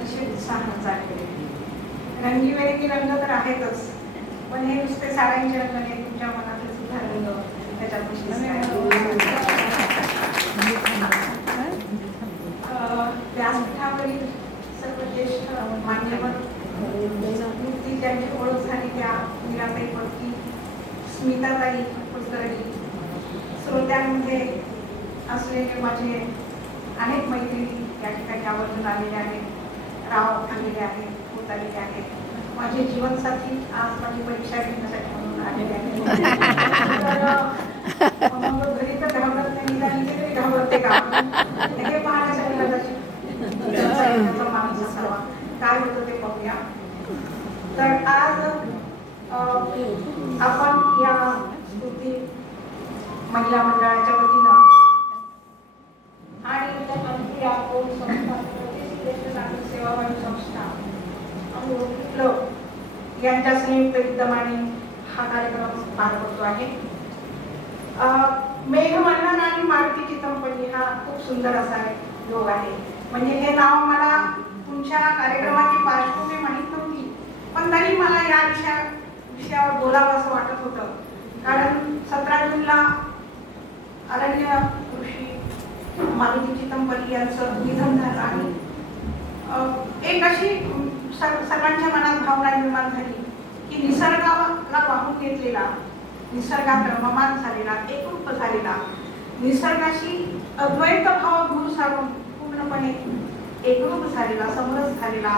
अतिशय उत्साहानं चाललेले. रंगीबेरंगी रंग तर आहेतच, पण हे नुसते साड्यांचे रंग नाही, तुमच्या मनातले सुद्धा रंग त्याच्यात व्यासपीठावरील सर्व ज्येष्ठ मान्यवर, नुकती ज्यांची ओळख झाली त्या मीराताई पडकी, स्मिताताई कुलकर्णी, श्रोत्यांमध्ये असलेले माझे अनेक मैत्रिणी या ठिकाणी आवर्जून आलेले आहेत, राव आलेले आहेत, होत आलेले आहेत, माझे जीवनसाथी आज माझी परीक्षा घेण्यासाठी म्हणून आलेले आहेत. तर घरी तर घाबरत नाही, निदान इथे तरी घाबरते का हे पाहण्यासाठी कदाचित माणूस असावा. काय होतं ते पाहूया. तर आज आपण या स्फूर्ती महिला मंडळाच्या वतीनं आणि या सेवाभावी संस्था यांच्या संयुक्त विद्यमाने हा कार्यक्रम पार पडतो आहे. मेघमल्हार आणि मारुती चितमपल्ली हा खूप सुंदर असा योग आहे. म्हणजे हे नाव मला तुमच्या कार्यक्रमाची पार्श्वभूमी माहीत नव्हती, पण तरी मला या विषयावर बोलावं असं वाटत होतं. कारण 17 जूनला अरण्य ऋषी मारुती चितमपल्ली यांचं निधन झालं आणि एक अशी सर्वांच्या मनात भावना निर्माण झाली की निसर्गाला वाहून घेतलेला, निसर्गात रममान झालेला, एकरूप झालेला, निसर्गाशी अद्वैत भाव दूर सारून पूर्णपणे एकरूप झालेला, समरस झालेला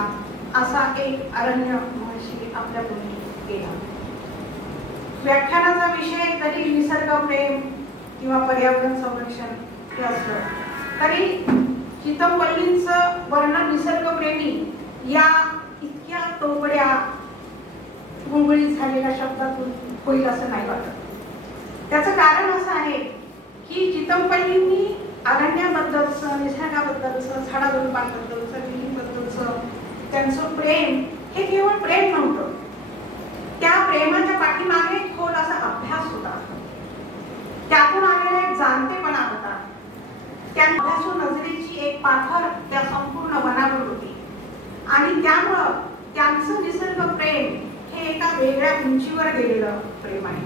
असा एक अरण्य महर्षी आपल्या भूमी गेला. व्याख्यानाचा विषय जरी निसर्ग प्रेम किंवा पर्यावरण संरक्षण हे असलं तरी चितमपल्लींचं वर्णन निसर्गप्रेमी या इतक्या तोकड्या गुळगुळीत झालेल्या शब्दातून होईल असं नाही वाटत. त्याचं कारण असं आहे की चितमपल्लींनी अरण्याबद्दलचं, निसर्गाबद्दलचं, झाडाझुडपांबद्दलचं, विहिरीबद्दलचं त्यांचं प्रेम हे केवळ प्रेम नव्हतं, त्या प्रेमाच्या पाठीमागे खोल असा अभ्यास होता, त्यातून आलेला एक जाणतेपणा होता. त्या अभ्यासू नजरेची एक पाखर त्या संपूर्ण वनावर होती आणि त्यामुळं त्यांचं निसर्ग प्रेम हे एका वेगळ्या उंचीवर गेलेलं प्रेम आहे.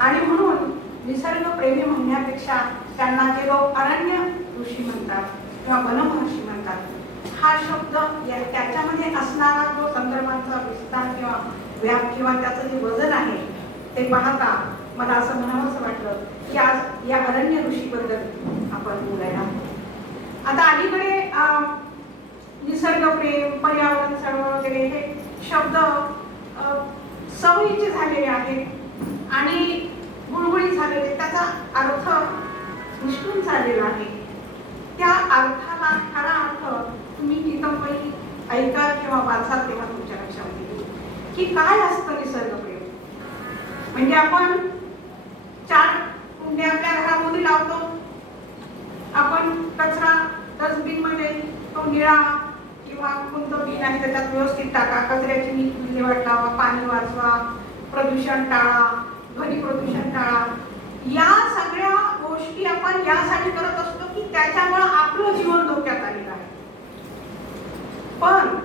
आणि म्हणून निसर्ग प्रेमी म्हणण्यापेक्षा त्यांना जे लोक अरण्य ऋषी म्हणतात किंवा वनमहर्षी म्हणतात, हा शब्द त्याच्यामध्ये असणारा जो संदर्भांचा विस्तार किंवा व्याप किंवा त्याचं जे वजन आहे ते पाहता मला असं म्हणावंसं वाटलं की आज या अरण्य ऋषीबद्दल आपण बोलायला. आता अलीकडे निसर्ग प्रेम, पर्यावरण चळवळ वगैरे हे शब्द सवयीचे झालेले आहेत आणि गुळगुळीत झालेले, त्याचा अर्थ निष्ठून झालेला आहे. त्या अर्थाला खरा अर्थ तुम्ही चितमपल्ली ऐका किंवा वाचा तेव्हा तुमच्या लक्षात येईल की काय असतं निसर्ग प्रेम. म्हणजे आपण 4 कुंड्या आपल्या घरामध्ये लावतो, आपण कचरा डस्टबिन मध्ये तो निळा किंवा कोणतं बिन आहे त्याच्यात व्यवस्थित टाका, कचऱ्याची नीट विल्हेवाट लावा, पाणी वाचवा, प्रदूषण टाळा, ध्वनी प्रदूषण टाळा. या सगळ्या गोष्टी आपण यासाठी करत असतो की त्याच्यामुळे आपलं जीवन धोक्यात आलेलं आहे. पण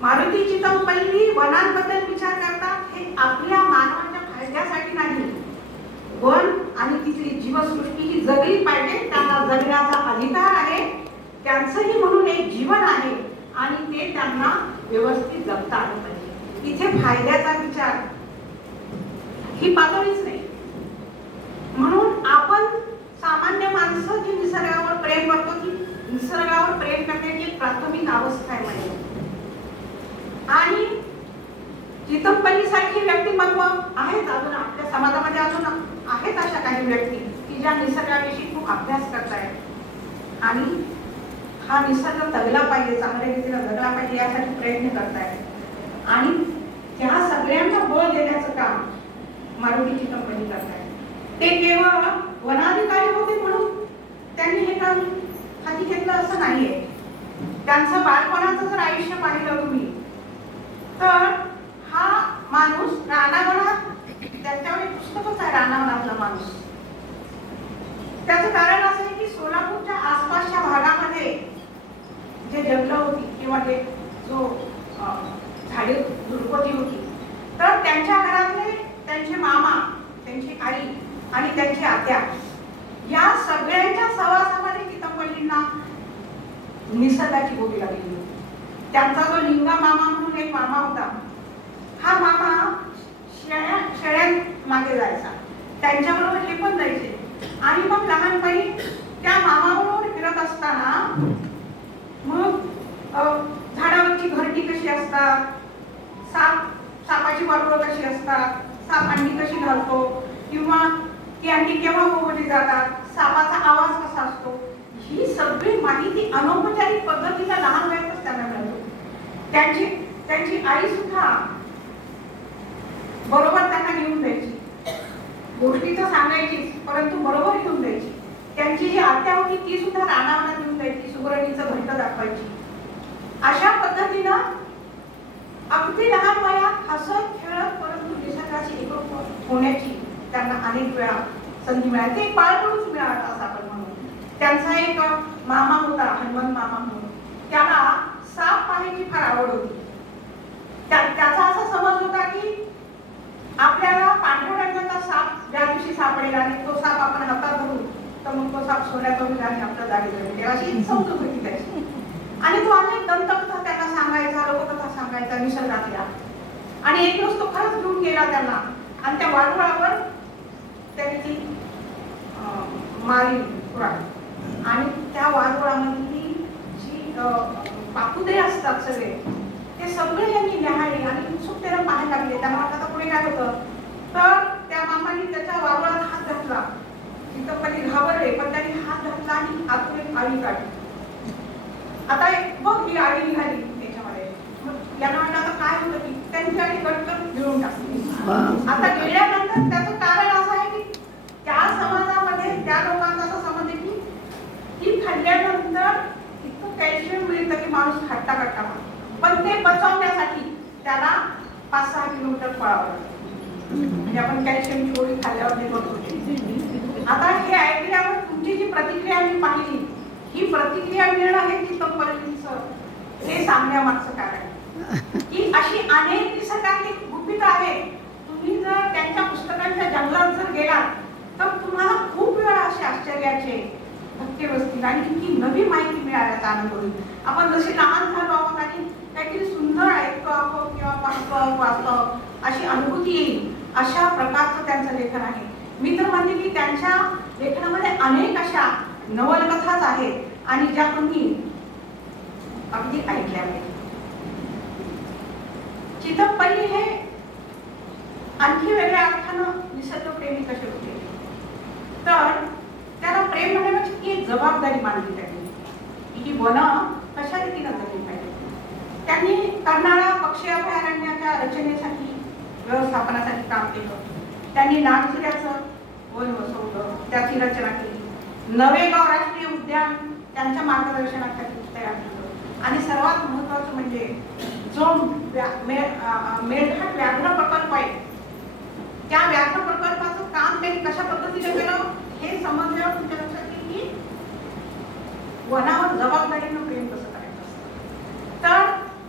मारुती चितमपल्ली वनांबद्दल विचार करतात, हे आपल्या मानवाच्या फायद्यासाठी नाही. वन आणि तिथली जीवसृष्टी ही जगली पाहिजे, त्यांना जगण्याचा अधिकार आहे, त्यांचंही म्हणून एक जीवन आहे आणि ते त्यांना व्यवस्थित जगता आलं पाहिजे. इथे फायद्याचा विचार ही पातळीच नाही. म्हणून आपण सामान्य माणसं जी निसर्गावर प्रेम करतो, की निसर्गावर प्रेम करण्याची एक प्राथमिक अवस्था आहे म्हणजे. आणि चितमपल्ली सारखी व्यक्तिमत्व आहेत अजून आपल्या समाजामध्ये, अजून आहेत अशा काही व्यक्ती की ज्या निसर्गाविषयी खूप अभ्यास करतायत आणि हा निसर्ग जगला पाहिजे, चांगल्या रीतीने जगला पाहिजे यासाठी प्रयत्न करतायत. आणि त्या सगळ्यांना बळ देण्याचं काम मारुती चितमपल्ली करतायत. ते केवळ वनाधिकारी होते म्हणून त्यांनी हे काम हाती घेतलं असं नाहीये. त्यांचं बालपणाचं जर आयुष्य पाहिलं तुम्ही तर हा माणूस रानावनात, त्याच्यावर एक पुस्तकच आहे रानावनातला माणूस. त्याचं कारण असं आहे की सोलापूरच्या आसपासच्या भागामध्ये जे जंगलं होती शेतीमध्ये जो झाडे झुडपती होती, तर त्यांच्या घरातले त्यांचे मामा, त्यांची आई आणि त्यांची आत्या या सगळ्यांच्या सहवासामध्ये चितमपल्लींना निसर्गाची गोडी लागली होती. त्यांचा जो लिंगा मामा म्हणून एक मामा होता, हा मामा शेळ्या मागे जायचा, त्यांच्याबरोबर हे पण जायचे. आणि मग लहानपणी त्या मामाबरोबर फिरत असताना मग झाडावरची घरटी कशी असतात, सापाची वारुळं कशी असतात, साप अंडी कशी घालतो, किंवा ती अंडी केव्हा उघडली जातात, सापाचा आवाज कसा असतो, ही सगळी माहिती अनौपचारिक पद्धतीने लहान वयातच त्यांना मिळतो. त्यांची आई सुद्धा बरोबर त्यांना घेऊन द्यायची, गोष्टी तर सांगायचीच परंतु बरोबर घेऊन द्यायची. त्यांची जी आत्या होती ती सुद्धा रानावना घेऊन द्यायची, सुगरणीचं घट्ट दाखवायची. अशा पद्धतीनं अगदी लहान वयात हसत खेळत परंतु निसर्गाची एकरूप होण्याची त्यांना अनेक वेळा संधी मिळाली. ते बाळकडूनच मिळालं असं आपण म्हणू. त्यांचा एक मामा होता, हनुमान मामा म्हणून, त्याला साप पाहायची फार आवड होती. त्याचा असा समज होता की आपल्याला पांढऱ्या रंगाचा साप ज्या दिवशी सापडेल आणि तो साप आपण हातात धरू तर मग तो साप सोन्याचा होईल आणि आपल्या जागी जाईल, अशी समजूत होती त्याची. आणि तो अनेक दंतकथा त्यांना सांगायचा, लोककथा सांगायचा निसर्गातल्या. आणि एक दिवस तो खरंच घेऊन गेला त्यांना आणि त्या वारुळावर त्याने ती मारली कुऱ्हाड. आणि त्या वारुळामधली जी पापुदे असतात सगळे, ते सगळे यांनी न्याहाळले आणि उत्सुकतेने पाहायला लागले. त्यांना वाटलं आता पुढे काय होतं. तर त्या मामाने त्याच्या वारुळात हात घातला. चितमपल्ली घाबरले, पण त्यांनी हात घातला आणि आतून एक आळी काढली. आता बघ ही आळी निघाली त्याच्यामध्ये. मग यांना वाटलं आता काय होतं की त्यांची आळी कटकट गिळून टाकली. आता गिळल्यानंतर त्याचं कारण असं आहे की त्या समाजामध्ये त्या लोकांचा असा समज आहे की ती खाल्ल्यानंतर इतकं कॅल्शियम मिळतं की माणूस खट्टा खट्टा, पण ते बचावण्यासाठी त्याला 5-6 किलोमीटर पळावं लागतं. म्हणजे आपण कॅल्शियमची गोळी खाल्ल्यावर ते बघतो. आता हे ऐकल्यावर तुमची जी प्रतिक्रिया मी पाहिली, ही प्रतिक्रिया मिळणं हे चितमपल्लीचं हे सांगण्यामागचं कारण की अशी अनेक निसर्गातली गुपितं आहेत. तुम्ही जर त्यांच्या पुस्तकांच्या जंगलात जर गेलात तर तुम्हाला खूप वेळा असे आश्चर्याचे धक्के बसतील आणि इतकी नवी माहिती मिळाल्याचा आनंद होईल. आपण जसे लहान झालो आहोत आणि काहीतरी सुंदर ऐकतो आहोत किंवा पाहतो आहोत, वाचतो आहोत, अशी अनुभूती येईल, अशा प्रकारचं त्यांचं लेखन आहे. मी तर म्हणते की त्यांच्या लेखनामध्ये अनेक अशा नवलकथाच आहेत आणि ज्या तुम्ही अगदी ऐकल्या आहेत. चितमपल्ली हे आणखी वेगळ्या अर्थानं निसर्गप्रेमी कसे होते, तर त्याला प्रेम म्हणण्यापेक्षा ती एक जबाबदारी मानली त्यांनी की वन कशा रीतीनं जगली पाहिजे. त्यांनी कर्नाळा पक्षी अभयारण्याच्या रचनेसाठी, व्यवस्थापनासाठी काम केलं. त्यांनी नागझिऱ्याचं वन वसवलं, त्याची रचना केली. नवेगाव राष्ट्रीय उद्यान त्यांच्या मार्गदर्शनाखाली तयार केलं. आणि सर्वात महत्त्वाचं म्हणजे जो मेळघाट व्याघ्र प्रकल्प आहे, त्या व्याघ्र प्रकल्पाचं काम त्यांनी कशा पद्धतीने केलं हे समजल्यावर तुमच्या लक्षात येईल की वनावर जबाबदारीनं प्रेम कसं करायचं असतं. तर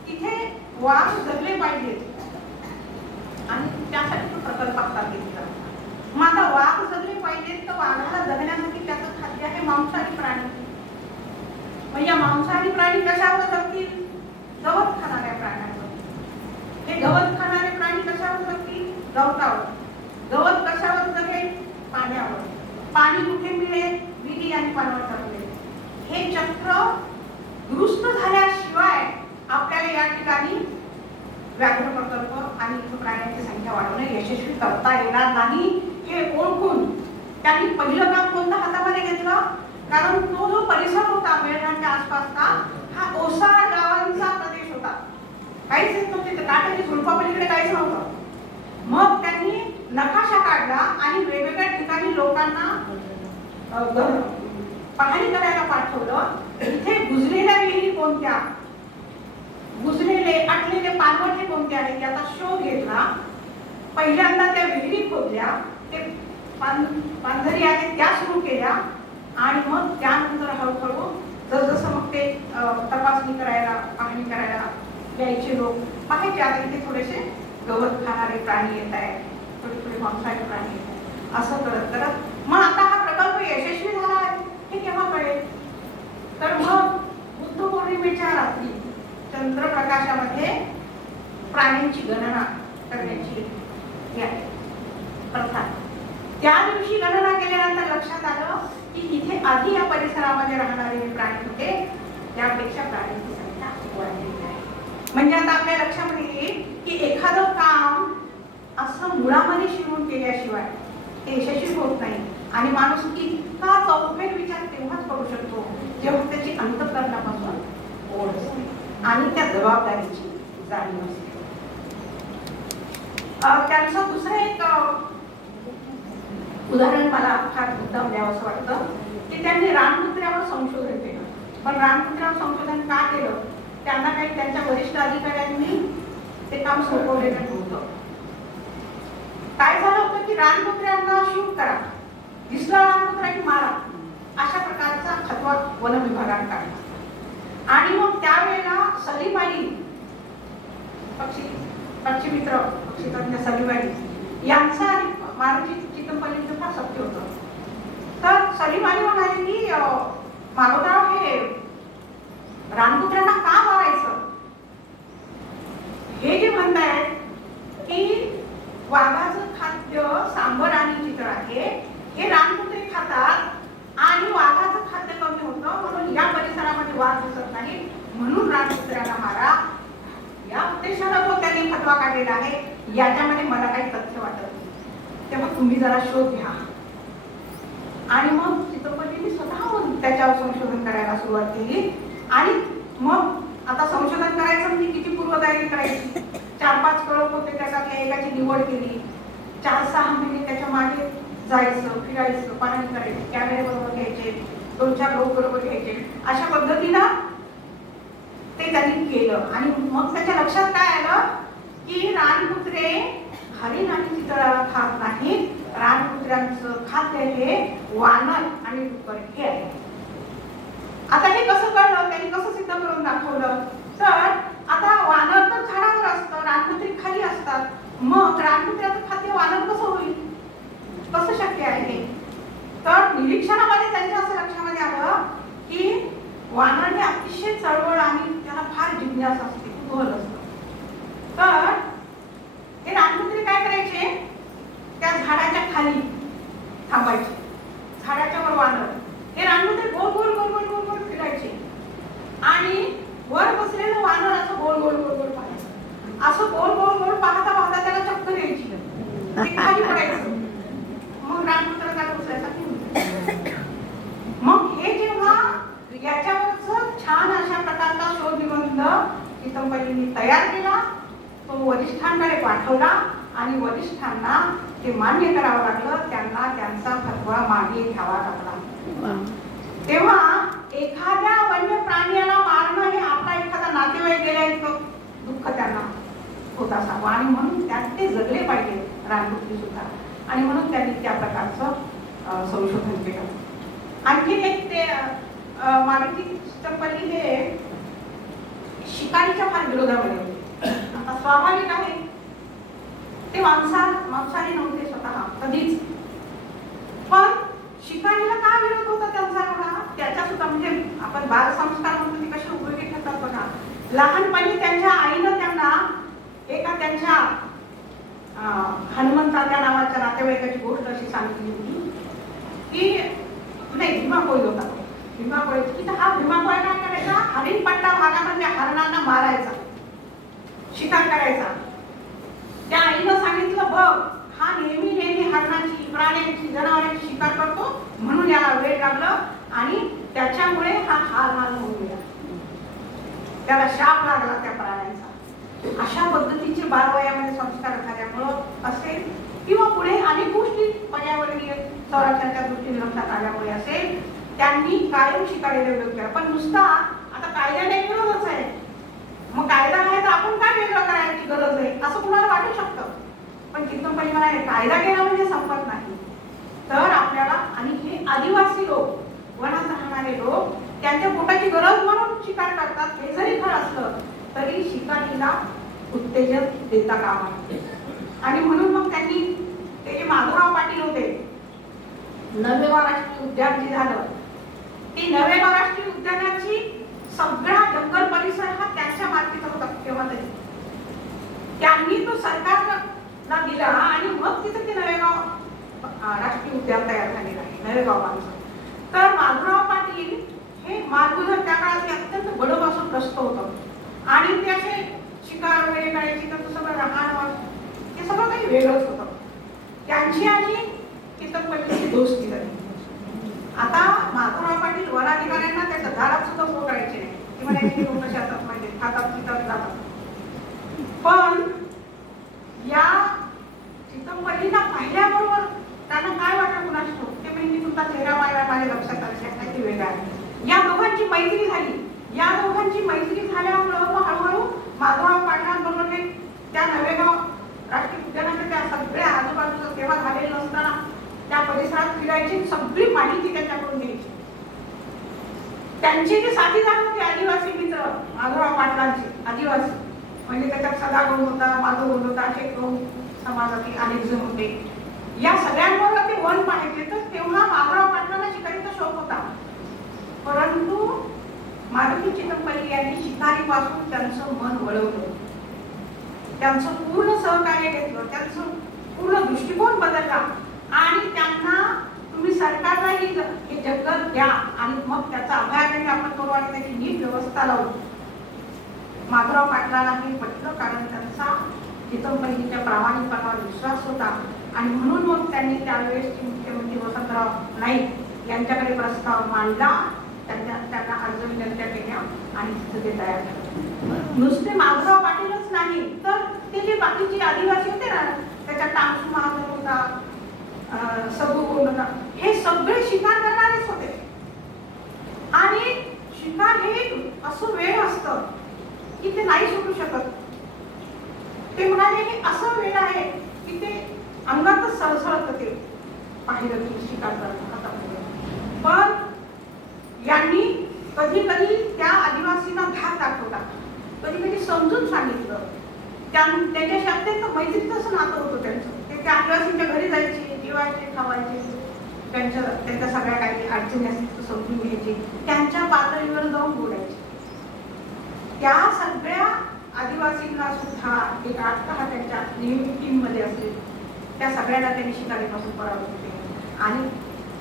तिथे वाघ जगले पाहिजेत आणि त्यासाठी तो प्रकल्प हातात घेतला. मग आता वाघ जगले पाहिजेत तर वाघाला जगण्यासाठी त्याचं खाद्य आहे मांसाहारी प्राणी. मग या मांसाहारी प्राणी कशावर जगतील? गवत खाणाऱ्या प्राण्यांवर. हे गवत खाणारे प्राणी कशावर जगतील? गवतावर. गवत कशावर जगेल? पाण्यावर. पाणी कुठे मिळेल? विहिरी आणि पर्वतावर. हे चक्र दुरुस्त झाल्याशिवाय आपल्याला या ठिकाणी व्याघ्र प्रकल्प आणि प्राण्यांची संख्या वाढवणे यशस्वी करता येणार नाही हे ओळखून त्यांनी पहिलं काम कोणतं हातामध्ये घेतलं? कारण तो जो परिसर होता मेळघाटच्या आसपासचा, हा ओसाड गावांचा प्रदेश होता. काहीच येत नव्हते, काठाची झुडपापलीकडे काहीच नव्हतं. मग त्यांनी नकाशा काढला आणि वेगवेगळ्या ठिकाणी लोकांना पाहणी करायला पाठवलं. इथे बुजलेल्या विहिरी कोणत्या, बुजलेले आटलेले पाणवठे कोणते आहेत याचा शोध घेतला. पहिल्यांदा त्या विहिरी खोदल्या, ते पाणझरी आहेत त्या सुरू केल्या आणि मग त्यानंतर हळूहळू जसजसं मग ते तपासणी करायला, पाहणी करायला यायचे लोक पाहायचे. आता इथे थोडेसे गवत खाणारे प्राणी येत आहेत, थोडे थोडे मांसाहारी प्राणी येत आहेत, असं करत करत मग आता हा प्रकल्प यशस्वी झाला आहे हे केव्हा कळेल? तर मग बुद्ध पौर्णिमेच्या रात्री चंद्रप्रकाशामध्ये प्राण्यांची गणना करण्याची प्रथा. त्या दिवशी गणना केल्यानंतर लक्षात आलं की इथे आधी या परिसरामध्ये राहणारे प्राणी होते त्यापेक्षा प्राण्यांची संख्या वाढलेली आहे. म्हणजे आता आपल्या लक्षामध्ये येईल की एखादं काम असं मुळामध्ये शिरून केल्याशिवाय ते यशस्वी होत नाही. आणि माणूस इतका चौफेर विचार तेव्हाच करू शकतो जेव्हा त्याची अंतःकरणापासून ओढ असते आणि त्या जबाबदारीची जाणीव असते. त्यांचं दुसरं एक उदाहरण मला फार मुद्दाम द्यावं असं वाटतं की त्यांनी रानकुत्र्यावर संशोधन केलं. पण रानकुत्र्यावर संशोधन का केलं? त्यांना काही त्यांच्या वरिष्ठ अधिकाऱ्यांनी ते काम सोपवलेलं नव्हतं. काय झालं होतं की रानकुत्र्यांना शूट करा, दिसला रानकुत्रा की मारा, अशा प्रकारचा खतवा वन विभागाने काढला. आणि मग त्यावेळेला सलीम अली पक्षी मित्र पक्षीतज्ञ सलीम अली यांचा आणि महाराजी चितमपल्लीचं फार सत्य होतं. तर सलीम अली म्हणाले की मारोतराव हे रानकुत्र्यांना का मारायचं? हे जे म्हणतायत की वाघाचं खाद्य सांबर आणि चितळ आहे, हे रानकुत्रे खातात आणि वाघाचं खाद्य कमी होतं म्हणून या परिसरामध्ये वाघ दिसत नाही म्हणून रानकुत्र्याला मारा, या उद्देशानं तो त्यांनी फतवा काढलेला आहे. याच्यामध्ये मला काही तथ्य वाटत नाही. तेव्हा तुम्ही जरा शोध घ्या. आणि मग चित्रपतींनी स्वतःहून त्याच्यावर संशोधन करायला सुरुवात केली. आणि मग आता संशोधन करायचं म्हणजे किती पूर्वतयारी करायची. 4-5 कळप होते, त्याच्यातल्या एकाची निवड केली. 4-6 महिने त्याच्या मागे जायचं, फिरायचं, पाहणी करायची, कॅमेरे बरोबर घ्यायचे, 2-4 लोक बरोबर घ्यायचे. अशा पद्धतीनं ते त्यांनी केलं. आणि मग त्याच्या लक्षात काय आलं की रानकुत्रे हरिण आणि चितळाला खात नाहीत, रानकुत्र्यांचं खाद्य हे वानर आणि डुक्कर हे आहे. आता हे कसं कळलं, त्यांनी कसं सिद्ध करून दाखवलं? तर आता वानर तर झाडावर असतं, रानकुत्री खाली असतात, मग रानकुत्र्याचं खाद्य वानर कसं होईल? कसं शक्य आहे? तर निरीक्षणामध्ये त्यांच्या असं लक्षामध्ये आलं की वानराने अतिशय चळवळ आणि त्याला फार जिज्ञासा असते, कुतूहल असतं. तर हे रानकुत्रे काय करायचे, त्या झाडाच्या खाली थांबायचे, झाडाच्या वर वानर, हे रानकुत्रे गोल गोल गोल गोल गोल गोल फिरायचे आणि वर बसलेलं वानर असं गोल गोल गोल गोल पाहायचं. असं गोल गोल गोल पाहता पाहता त्याला चक्कर यायची, ते खाली पडायचं. मग रानकुत्रा त्याला उचलायचा. मग हे जेव्हा याच्यावरच छान अशा प्रकारचा शोध निबंध चितमपल्लींनी तयार केला, तो वरिष्ठांकडे पाठवला आणि वरिष्ठांना ते मान्य करावं लागलं. त्यांना त्यांचा फतवा मागे घ्यावा लागला. तेव्हा एखाद्या वन्य प्राण्याला मारणं हे आपला एखादा नातेवाईक गेला इतकं दुःख त्यांना होत असावं आणि म्हणून त्यात ते जगले पाहिजे रानकुत्री सुद्धा. आणि म्हणून त्यांनी त्या प्रकारचं संशोधन केलं. आणखी एक ते मारुती चितमपल्ली हे शिकारीच्या फार विरोधामध्ये होते. आता स्वाभाविक आहे, ते मांसाहारी नव्हते स्वतः कधीच, पण शिकारीला का विरोध होता त्यांचा एवढा? त्याच्या सुद्धा म्हणजे आपण बाल संस्कार म्हणतो ते कसे उपयोगी ठरतात बघा. लहानपणी त्यांच्या आईनं त्यांना एका त्यांच्या हनुमंताच्या नावाच्या नातेवाईकाची गोष्ट अशी सांगितली होती की नाही भीमाकोळी होता, भीमाकोळी. हा भीमाकोळी काय करायचा, हरिणपट्टा भागामध्ये हरणांना मारायचा, शिकार करायचा. त्या आईनं सांगितलं बघ हा नेहमी नेहमी हरणाची, प्राण्यांची, जनावरांची शिकार करतो म्हणून याला वेळ लागलं आणि त्याच्यामुळे हा हाल होऊन गेला, त्याला शाप लागला त्या प्राण्यांचा. अशा पद्धतीचे बालवयामध्ये संस्कार झाल्यामुळं असेल किंवा पुढे अनेक गोष्टी पर्यावरणीय संरक्षणाच्या दृष्टीने लक्षात आल्यामुळे असेल, त्यांनी कायम शिकारीला विरोध केला. पण नुसता आता कायद्याने विरोधच आहे, मग कायदा आहे तर आपण काय वेगळं करायची गरज आहे असं कुणाला वाटू शकतं. पण चितमपल्ली म्हणाले कायदा केला म्हणजे संपत नाही. तर आपल्याला आणि हे आदिवासी लोक, वनात राहणारे लोक त्यांच्या पोटाची गरज म्हणून शिकार करतात. असतात हे जरी खरं असलं तरी शिकारीला उत्तेजन देता कामा नये. आणि म्हणून मग त्यांनी ते जे माधवराव पाटील होते, नवेगाव राष्ट्रीय उद्यान जे झालं, ती नवेगाव राष्ट्रीय उद्यानाची सगळा जंगल परिसर हा त्यांच्या मालकीचा होता तेव्हा तरी. त्यांनी तो सरकारला दिला आणि मग तिथे ते नवेगाव राष्ट्रीय उद्यान तयार झालेलं आहे, नवेगाव माणसं. तर माधवराव पाटील हे मालगुजर त्या काळात अत्यंत बडोबासून ग्रस्त होतं आणि ते असे शिकार वगैरे करायची, तर सगळं राहणं हे सगळं काही वेगळंच होतं. त्यांची आणि चितमपल्लीची दोस्ती झाली. आता माधवराव पाटील वनाधिकाऱ्यांना त्याच्या दारात सुद्धा उभं करायचे नाही. ती म्हणायची लोक शेतात म्हणजे खातात पितात जातात. पण या चितमपल्लींना पाहिल्याबरोबर त्यांना काय वाटलं कुणाच ठाऊक, ते म्हणजे तुमचा चेहरा पाहिला माझ्या लक्षात आला काहीतरी वेगळा आहे. या दोघांची मैत्री झाली. या दोघांची मैत्री झाल्यामुळं मग हळूहळू माधवराव पाटलांबरोबर त्या नवेगाव राष्ट्रीय उद्यानाच्या त्या सगळ्या आजूबाजूचा सेवा झालेली नसताना त्या परिसरात फिरायची, सगळी माहिती त्यांच्याकडून घ्यायची. त्यांचे जे साथीदार होते आदिवासी मित्र माधवराव पाटलांचे, आदिवासी म्हणजे त्याच्यात सदागोंड होता, माधवगोंड होता, असे समाजातील अनेक जण होते. या सगळ्यांबरोबर ते वन पाहायचे. तर तेव्हा माधवराव पाटलांना शिकारीचा शौक होता, परंतु मारुती चितमपल्ली यांनी शिकारीपासून त्यांचं मन वळवलं, त्यांचं पूर्ण सहकार्य घेतलं, त्यांचं पूर्ण दृष्टिकोन बदलला आणि त्यांना तुम्ही सरकारला हे जंगल द्या आणि मग त्याचा अभयारण्य आपण करू आणि त्याची नीट व्यवस्था लावू. माधवराव पाटलांना हे पटलं, कारण त्यांचा चितमपल्लीच्या प्रामाणिकपणावर विश्वास होता. आणि म्हणून मग त्यांनी त्यावेळेसचे मुख्यमंत्री वसंतराव नाईक यांच्याकडे प्रस्ताव मांडला, त्यांना अर्ज विनंत्या केल्या आणि तिथं ते तयार झालं. नुसते माधवराव पाटीलच नाही, तर ते जे बाकीचे आदिवासी होते ना, त्याच्यात टांगसू महाजन होता, सदुगोंड होता, हे सगळे शिकार करणारेच होते. आणि शिकार हे असं वेळ असतं की ते नाही सुटू शकत. ते म्हणाले हे असं वेळ आहे की ते अंगातच सळसळत ते पाहिलं की शिकार करतात. पण यांनी कधी कधी त्या आदिवासींना धाक दाखवला, कधी कधी समजून सांगितलं. त्याच्याशी अत्यंत मैत्रीचं नातं होतं त्यांचं. ते त्या आदिवासींच्या घरी जायचे, जेवायचे, खावायचे, त्यांच्या सगळ्या काही अडचणी असतील समजून घ्यायचे, त्यांच्या पातळीवर जाऊन बोलायचे. त्या सगळ्या आदिवासींना सुद्धा एक आत्ता त्यांच्या नेहमी टीममध्ये असेल त्या सगळ्यांना त्यांनी शिकारीपासून परावृत्त केले. आणि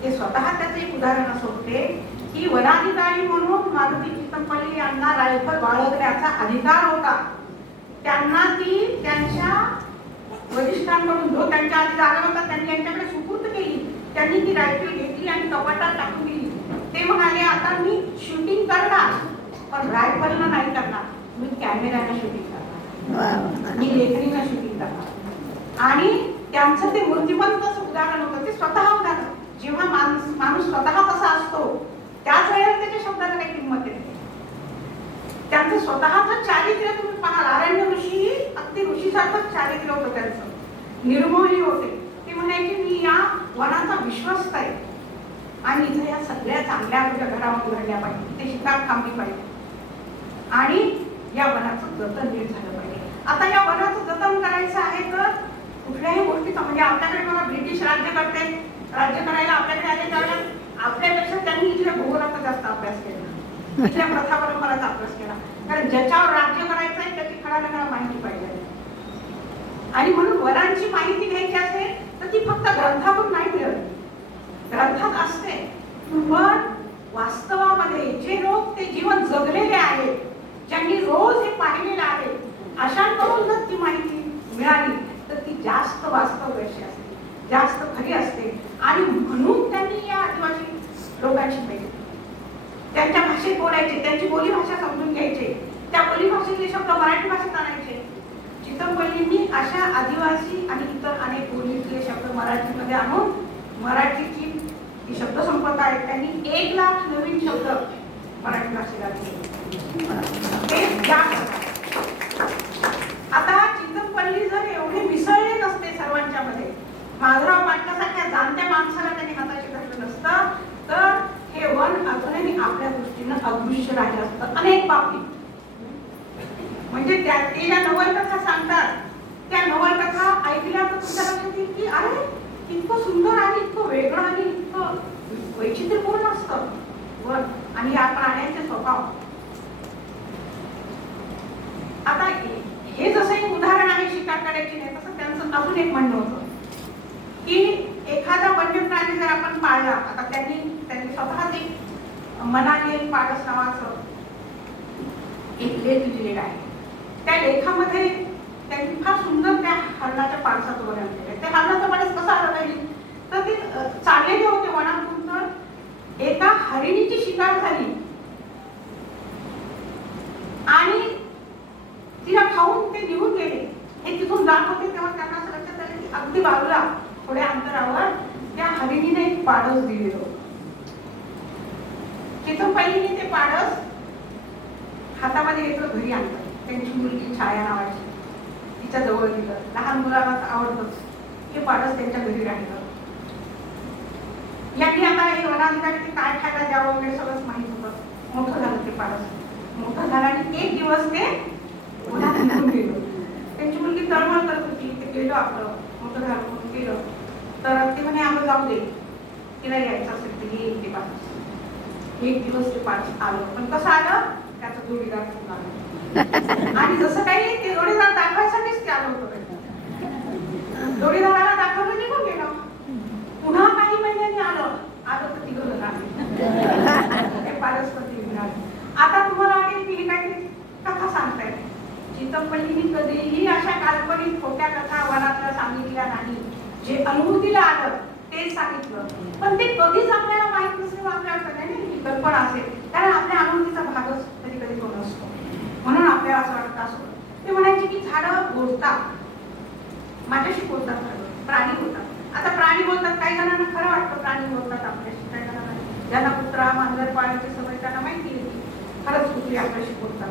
ते स्वतः त्याचं एक उदाहरण असं होते की वनाधिकारी म्हणून मारुती चितमपल्ली यांना रायफल बाळगण्याचा अधिकार होता. त्यांना ती त्यांच्या वरिष्ठांकडून जो त्यांच्या आधी जागा होता त्यांनी यांच्याकडे सुपूर्द केली. त्यांनी ती रायफल घेतली आणि कपाटात टाकून दिली. ते म्हणाले आता मी शूटिंग करणार, पण रायफलला नाही करणार, मी कॅमेऱ्याला शूटिंग करणार, मी लेखणीला शूटिंग करणार. आणि त्यांचं ते मूर्तिमंत उदाहरण होतं. ते स्वतः उदाहरण, जेव्हा माणूस स्वतः कसा असतो त्याच वेळेला त्याच्या शब्दाला काही किंमत येते. त्यांचं स्वतःच चारित्र्य तुम्ही पाहाल, आरण्य ऋषी अगदी ऋषीसारखंच चारित्र्य होतं त्यांचं, निर्मोही होते. ते म्हणायचे मी या वनाचा विश्वस्त आहे आणि इथे या सगळ्या चांगल्या आपल्या घरामध्ये घडल्या पाहिजे, ते शिकार थांबली पाहिजे आणि या वनाचं जतन नीट झालं पाहिजे. आता या वनाचं जतन करायचं आहे तर कुठल्याही गोष्टीचं, म्हणजे आपल्याकडे बघा ब्रिटिश राज्यकर्ते राज्य करायला आपल्याकडे आले त्यावेळेला आपल्यापेक्षा त्यांनी इथल्या भूगोलाचा जास्त अभ्यास केला, इथल्या प्रथा परंपराचा अभ्यास केला. कारण ज्याच्यावर राज्य करायचं आहे त्याची खऱ्या माहिती पाहिजे. आणि म्हणून वनांची माहिती घ्यायची असेल तर ती फक्त ग्रंथातून नाही मिळत, ग्रंथात असते, पण वास्तवामध्ये जे लोक ते जीवन जगलेले आहेत, ज्यांनी रोज हे पाहिलेलं आहे, अशांकडून जर ती माहिती मिळाली तर ती जास्त वास्तवदर्शी असते, जास्त खरी असते. आणि म्हणून त्यांनी या आदिवासी लोकांशी माहिती, त्यांच्या भाषेत बोलायचे, त्यांची बोलीभाषा समजून घ्यायचे, त्या बोलीभाषेतले शब्द मराठी भाषेत आणायचे. चितमपल्लींनी अशा आदिवासी आणि इतर अनेक बोलीतले शब्द मराठीमध्ये आणून मराठीची जी शब्दसंपदा आहे त्यांनी 1 लाख नवीन शब्द मराठी भाषेला दिले. आता चितमपल्ली जर एवढे मिसळले नसते सर्वांच्या मध्ये, माधवराव पाटलासारख्या जाणत्या माणसाला त्यांनी हाताशी धरलं नसतं, तर हे वन अजूनही आपल्या दृष्टीनं अदृश्य राहिलं असतं अनेक बाबतीत. म्हणजे ते ज्या नवलकथा सांगतात त्या नवलकथा ऐकल्या तर तुमच्या लक्षात येईल की अरे इतकं सुंदर आणि इतकं वेगळं आणि इतकं वैचित्र्यपूर्ण असतं वर आणि या प्राण्यांचे स्वभाव. आता हे जसं एक उदाहरण आहे शिकार करायची नाही, तसं त्यांचं अजून एक म्हणणं होतं की एखादा वन्य प्राणी जर आपण पाळला, आता त्यांनी स्वतःच एक मनाली एक पाडस नावाचं एक लेख लिहिलेला आहे. त्या लेखामध्ये त्यांनी फार सुंदर त्या हरणाच्या पाडसाचं वर्णन केलं. त्या हरणाचं पाडस कसं आलं पाहिजे तर ते चाललेले होते वनातून, तर एका हरिणीची शिकार झाली आणि तिला खाऊन ते निघून गेले. हे तिथून जात होते तेव्हा त्यांना असं लक्षात आलं की अगदी बाजूला थोड्या अंतरावर त्या हरिणीने एक पाडस दिलेलं होतं. चितमपल्लीने ते पाडस हातामध्ये घेतलं, घरी आणलं. त्यांची मुलगी छाया नावाची तिच्या जवळ दिलं. लहान मुलाला आवडतंच. हे पाडस त्यांच्या घरी राहिलं. यांनी आता हे वनाधिकारी ते काय खायला द्यावं वगैरे सगळंच माहित होतं. मोठं झालं ते पाडस. मोठं झालं आणि एक दिवस ते उन्हात निघून गेलं. त्यांची मुलगी तळमळ करत होती, ते गेलो आपलं मोठं झालं म्हणून गेलं. तर ते म्हणे आम्हाला जाऊ दे, तिला यायचं असेल तर येईल ते पाडस. एक दिवस ते पाडस आलं, पण कसं आलं त्याचा जोडीदार घेऊन आलं. आणि जसं काही ते जोडीदार दाखवायसाठीच ते आलं होतं. जोडीदाराला दाखवलं निघून गेलं. पुन्हा काही महिन्यांनी आलं तर ती घरं आली. ते पाडस पण ती आली. आता तुम्हाला वाटेल की ही काहीतरी कथा सांगताय. चितमपल्लीने कधीही अशा काल्पनिक खोट्या कथा वनातल्या सांगितल्या नाही. जे अनुभूतीला आलं तेच सांगितलं. पण ते कधीच आपल्याला माहित नसेल, आपल्याला नाही कल्पना असेल, कारण आपल्या अनुभूतीचा भागच कधी कधी तो नसतो. म्हणून आपल्याला असं वाटतं असं. ते म्हणायचे की झाडं बोलतात, माझ्याशी बोलतात झाडं, प्राणी बोलतात. आता प्राणी बोलतात, काही जणांना खरं वाटतं प्राणी बोलतात आपल्याशी, काही जणांना ज्यांना कुत्रा मांजर पाळायची सवय त्यांना माहिती आहे की खरंच कुत्री आपल्याशी बोलतात.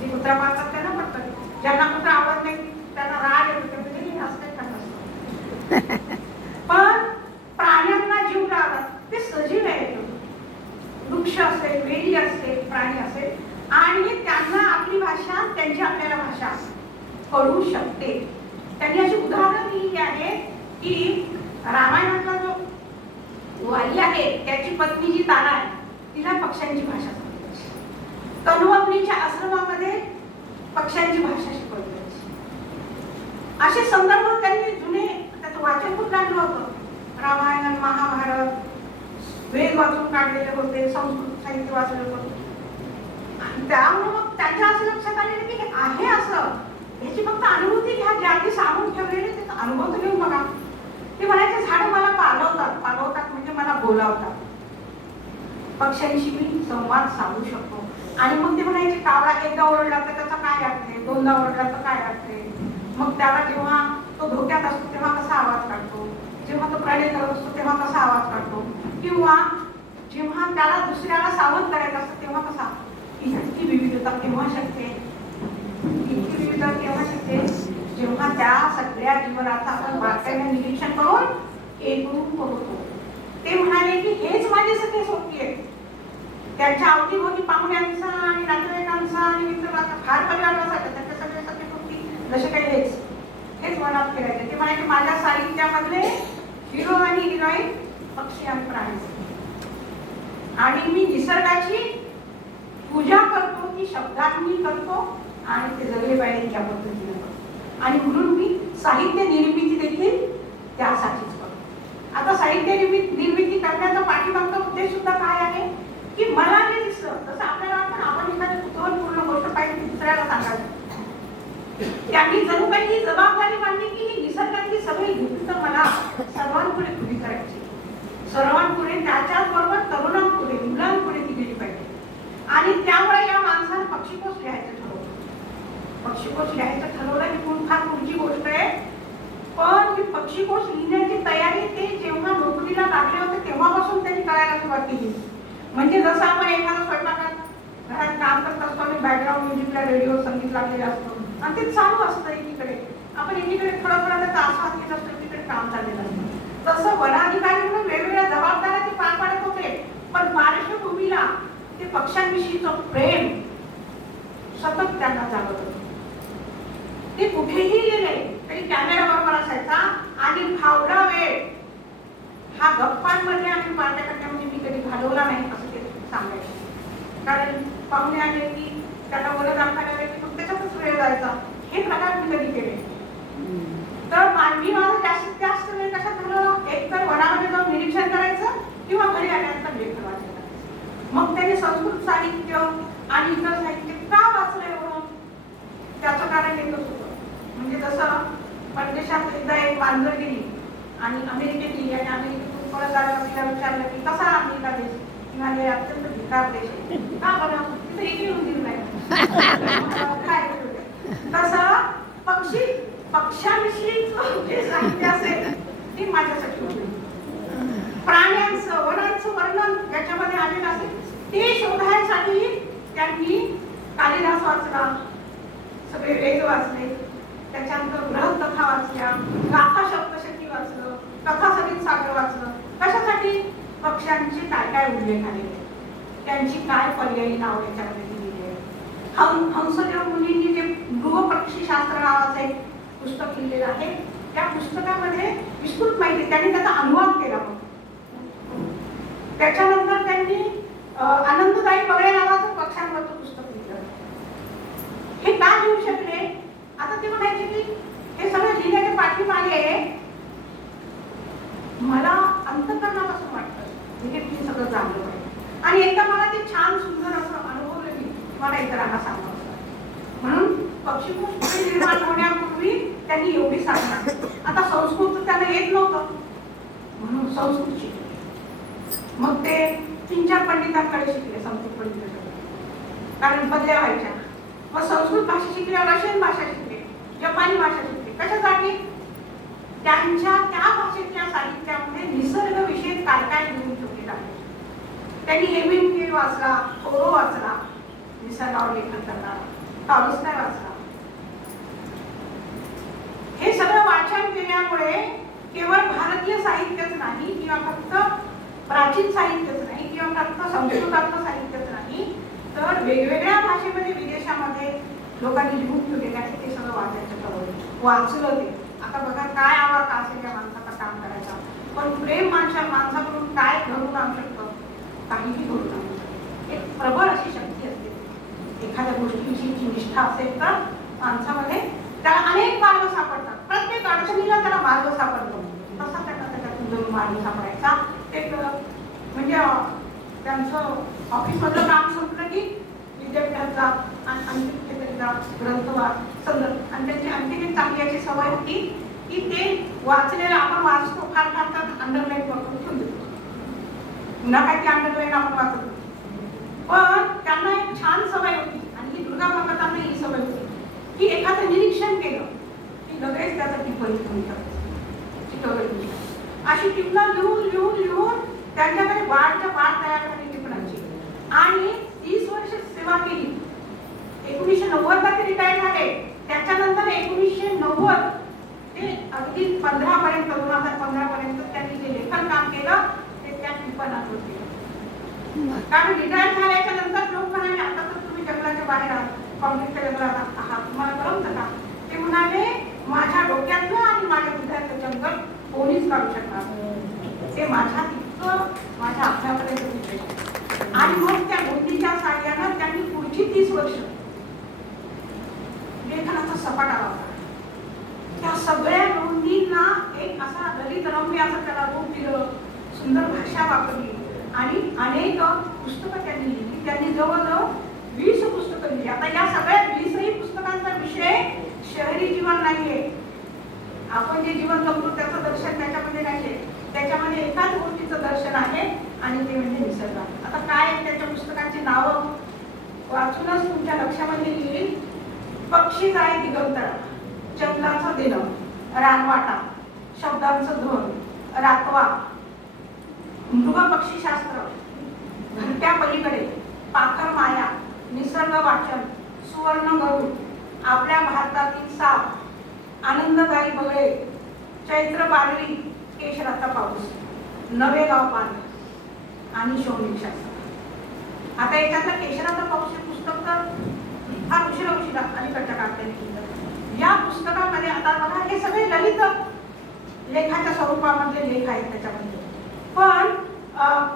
ते कुत्रा पाळतात त्यांना पडतात. ज्यांना कुत्रा आवडत नाही त्यांना राग येतो, म्हणजे हे असं काही नसतं. पण प्राण्यांना जीव लावतात, ते सजीव आहेत. वृक्ष असेल, वेली असेल, प्राणी असेल, आणि त्यांना आपली भाषा, त्यांची आपल्याला भाषा कळू शकते. त्यांनी अशी उदाहरणं दिली आहेत की रामायणातला जो वाली आहे त्याची पत्नी जी तारा आहे तिला पक्ष्यांची भाषा समजायची. तनुवपनीच्या आश्रमामध्ये पक्ष्यांची भाषा शिकवली जायची. असे संदर्भ त्यांनी जुने त्याचं वाचन खूप लागलं होतं. रामायण, महाभारत, वेद वाचून काढलेले होते, संस्कृत साहित्य वाचलेलं होतं. त्यामुळे मग त्यांच्या असं लक्षात आलेलं की हे आहे असं, याची फक्त अनुभूती घ्या. जे आधी सांगून ठेवलेले त्याचा अनुभव तर घेऊन बघा. ते म्हणायचे झाडं मला पालवतात म्हणजे मला बोलावतात. पक्ष्यांशी मी संवाद साधू शकतो. आणि मग ते म्हणायचे कावळा एकदा ओरडला तर त्याचा काय अर्थ आहे, दोनदा ओरडला तर काय अर्थ आहे. मग त्याला जेव्हा तो धोक्यात असतो तेव्हा कसा आवाज काढतो, जेव्हा तो प्राणी करत असतो तेव्हा कसा आवाज काढतो, किंवा जेव्हा त्याला दुसऱ्याला सावध करायचं असतं तेव्हा कसा. इतकी विविधता केव्हा शक्य आहे, इतकी विविधता केव्हा शक्य आहे जेव्हा त्या सगळ्या जीवनाचा आपण बारकाईने निरीक्षण करून एकरूप होतो. ते म्हणाले की हेच माझे सगळे सोबती आहे. त्यांच्या अवतीभोवती पाहुण्यांचा आणि नातेवाईकांचा आणि मित्रांचा फार परिवार असायचा. त्यांच्या सगळे सगळे सोबती जसे काही हेच मनात ठेवायचे. ते म्हणाले माझ्या साहित्यामधले हिरो आणि हिरोईन पक्षी आणि प्राणी, आणि मी निसर्गाची पूजा करतो, ती शब्दांनी करतो आणि ते जगले पाहिजे त्या पद्धतीने करतो. आणि म्हणून मी साहित्य निर्मिती देखील त्यासाठीच करतो. आता साहित्य निर्मिती करण्याचा पाठीमागचा उद्देश सुद्धा काय आहे की मला जे दिसलं तसं आपल्याला वाटतं आपण एखादी कुतूहलपूर्ण गोष्ट पाहिजे दुसऱ्याला सांगायची. त्यांनी जणू काही ही जबाबदारी मांडली की ही निसर्गातली सगळी गुप्त मला सर्वांपुढे खुली करायची. सर्वांपुढे, त्याच्याचबरोबर तरुणांपुढे, मुलांपुढे ती गेली पाहिजे. आणि त्यामुळे या माणसाने पक्षीकोश लिहायचं ठरवलं. पक्षीकोश लिहायचं ठरवलं ही फार पुढची गोष्ट आहे. पण ती पक्षीकोश लिहिण्याची तयारी ते जेव्हा नोकरीला लागले होते तेव्हापासून त्यांनी करायला सुरुवात केली. म्हणजे जसं आपण एखादा स्वयंपाकात घरात काम करत असतो आणि बॅकग्राऊंड म्युझिकला रेडिओ संगीत लागलेलं असतं आणि ते चालू असतं एकीकडे, आपण एकीकडे थोडं त्याचा आस्वाद घेत असतो, एकीकडे काम चाललेलं असतं. तसं वनाधिकारी म्हणून वेगवेगळ्या जबाबदाऱ्या ते पार पाडत होते. पण पार्श्वभूमीला ते पक्ष्यांविषयीचं प्रेम सतत त्यांना जागत होतं. ते कुठेही गेले तरी कॅमेरा बरोबर असायचा आणि फावला वेळ हा गप्पांमध्ये आणि पार्ट्यामध्ये मी कधी घालवला नाही असं ते सांगायचं. कारण पाहुणे आले की त्याला बोलत दाखवायला की मग त्याच्यातच वेळ जायचा. हे प्रकार मी कधी केले. तर मानवी माझा जास्तीत जास्त वेळ कशात घालवला, एक तर वनामध्ये जाऊन निरीक्षण करायचं किंवा घरी आल्यानंतर लेखन वाचायचं. मग त्याने संस्कृत साहित्य आणि इतर साहित्य का वाचलं एवढं, त्याचं कारण एकच होतं. म्हणजे जसं परदेशात एकदा एक मांजर गेली आणि अमेरिकेत गेली आणि अमेरिकेतून परत आल्यावर तिला विचारलं की कसा अमेरिका देश, किंवा हे अत्यंत भिकार देश आहे का, बरं तिथे एकही मंदिर नाही. काय तसं पक्ष्यांविषयीचं जे साहित्य असेल ते माझ्यासाठी होते. प्राण्यांचं वनांचं वर्णन ज्याच्यामध्ये आलेलं असेल ते शोधायसाठी त्यांनी कालिदास वाचला, सगळे वेद वाचले, त्याच्यानंतर बृहत्कथा वाचल्या, गाथा सप्तशती वाचलं, कथासरित सागर वाचलं. कशासाठी? पक्ष्यांचे काय काय उल्लेख आलेले, त्यांची काय पर्यायी नाव याच्यामध्ये दिलेली आहे. हंसदेव मुनींनी जे मृगपक्षी शास्त्र नावाचं एक पुस्तक लिहिलेलं आहे, त्या पुस्तकामध्ये विस्तृत माहिती, त्यांनी त्याचा अनुवाद केला. त्याच्यानंतर त्यांनी आनंददायी बगळे नावाचं पक्ष्यांवरचं पुस्तक लिहिलं. हे का लिहू शकले? आता ते म्हणायचे की हे सगळं लिहिण्याच्या पाठीमागे मला अंतःकरणापासून वाटतं हे मी सगळं जाणलं पाहिजे. आणि एकदा मला ते छान सुंदर असं अनुभवलं की मला इतरांना सांगावं. म्हणून पक्षीकोश निर्माण होण्यापूर्वी त्यांनी एवढी सांगणार. आता संस्कृत त्यांना येत नव्हतं म्हणून संस्कृत शिकले. मग ते 3-4 पंडितांकडे शिकले, संस्कृत पंडितांकडे, कारण बदल्या व्हायच्या. मग संस्कृत भाषा शिकले, रशियन भाषा शिकले, जपानी भाषा शिकले. कशासाठी? त्यांच्या त्या भाषेतल्या साहित्यामध्ये निसर्गविषयक काय काय लिहून ठेवलेलं आहे. त्यांनी हेमिंग्वे वाचला, थोरो वाचला, निसर्गावर लेखन करणारा, टॉलस्टॉय वाचला. हे सगळं वाचन केल्यामुळे केवळ भारतीय साहित्यच नाही किंवा फक्त प्राचीन साहित्यच नाही किंवा फक्त संस्कृतातलं साहित्यच नाही, तर वेगवेगळ्या भाषेमध्ये विदेशामध्ये लोकांनी लिहून ठेवलेले आहे ते सगळं वाचायचं ठरवलं, वाचलं ते. आता बघा काय आवाज असेल त्या माणसाचा काम करायचा, पण प्रेम माणसाकडून काय घडून आणू शकतं, काहीही घडून आणू शकतं. एक प्रबळ अशी शक्ती असते. एखाद्या गोष्टीची निष्ठा असेल तर माणसामध्ये त्याला अनेक मार्ग सापडतात, प्रत्येक अडचणीला त्याला मार्ग सापडतो. तसा त्यांना त्याच्यातून जरूर मार्ग सापडायचा. एक म्हणजे त्यांचं ऑफिसमधलं काम संपलं की विद्यापीठाचा अंतिम क्षेत्राचा ग्रंथ संदर्भ, आणि त्यांची आणखी एक चांगली अशी सवय होती की ते वाचलेलं आपण वाचतो, फार फार तर अंडरलाईन करून ठेवून देतो, पुन्हा काय ती अंडरलाईन आपण वाचतो. पण त्यांना एक छान सवय होती, आणि ही दुर्गा भगवतांना ही सवय होती की एखादं निरीक्षण केलं की लगेच त्याचा टिप्पणी लिहून ठेवायची. अशी टिपणा लिहून लिहून लिहून त्यांच्याकडे बाळच्या बाळ तयार झाली टिपणाची. आणि 30 वर्ष सेवा केली. 1990 ते रिटायर झाले. त्याच्यानंतर 1990 ते अगदी 15 पर्यंत 2015 पर्यंत त्यांनी जे लेखन काम केलं ते त्या टिपणात होते. कारण रिटायर झाल्याच्या नंतर लोक म्हणाले आता तर तुम्ही जंगलाच्या बाहेर आहात, काँग्रेसच्या जंगलात आहात, तुम्हाला करमतं का? ते म्हणाले माझ्या डोक्यातलं आणि माझ्या हृदयातलं जंगल कोणीच काढू शकणार नाही. ते माझ्या इतकं माझ्या आत्म्यापर्यंत पोहोचले. आणि मग त्या नोंदीच्या साहाय्यानं त्यांनी पुढची 30 वर्ष लेखनाचा सपाटा लावला. त्या सगळ्या नोंदींना एक असा ललित रम्य असं त्याला रूप दिलं, सुंदर भाषा वापरली आणि अनेक पुस्तकं त्यांनी लिहिली. त्यांनी जवळजवळ 20 पुस्तकं लिहिली. आता या सगळ्या 20ही पुस्तकांचा विषय शहरी जीवन नाहीये. आपण जे जीवन जगतो त्याचं दर्शन त्याच्यामध्ये नाहीये, त्याच्यामध्ये एकाच गोष्टीचं दर्शन आहे आणि ते म्हणजे निसर्ग. आता काय त्याच्या पुस्तकांची नावं वाचूनच तुमच्या लक्षामध्ये येईल. पक्षी जाय दिगंतरा, जंगलाचं देणं, रानवाटा, शब्दांचं धन, रातवा, मृगपक्षी शास्त्र, घरट्या पलीकडे, पाखर माया, निसर्ग वाचन, सुवर्ण गरुड, आपल्या भारतातील साप, आनंददायी बगळे, चैत्र बारवी, केशराचा पाऊस, नवे गाव पान आणि शौमिक शास्त्र. आता याच्यातलं केशराचा पाऊस हे पुस्तक तर फार उशिरा अलीकडच्या काळात लिहिलं. या ललित लेखाच्या स्वरूपामध्ये लेख आहेत त्याच्यामध्ये. पण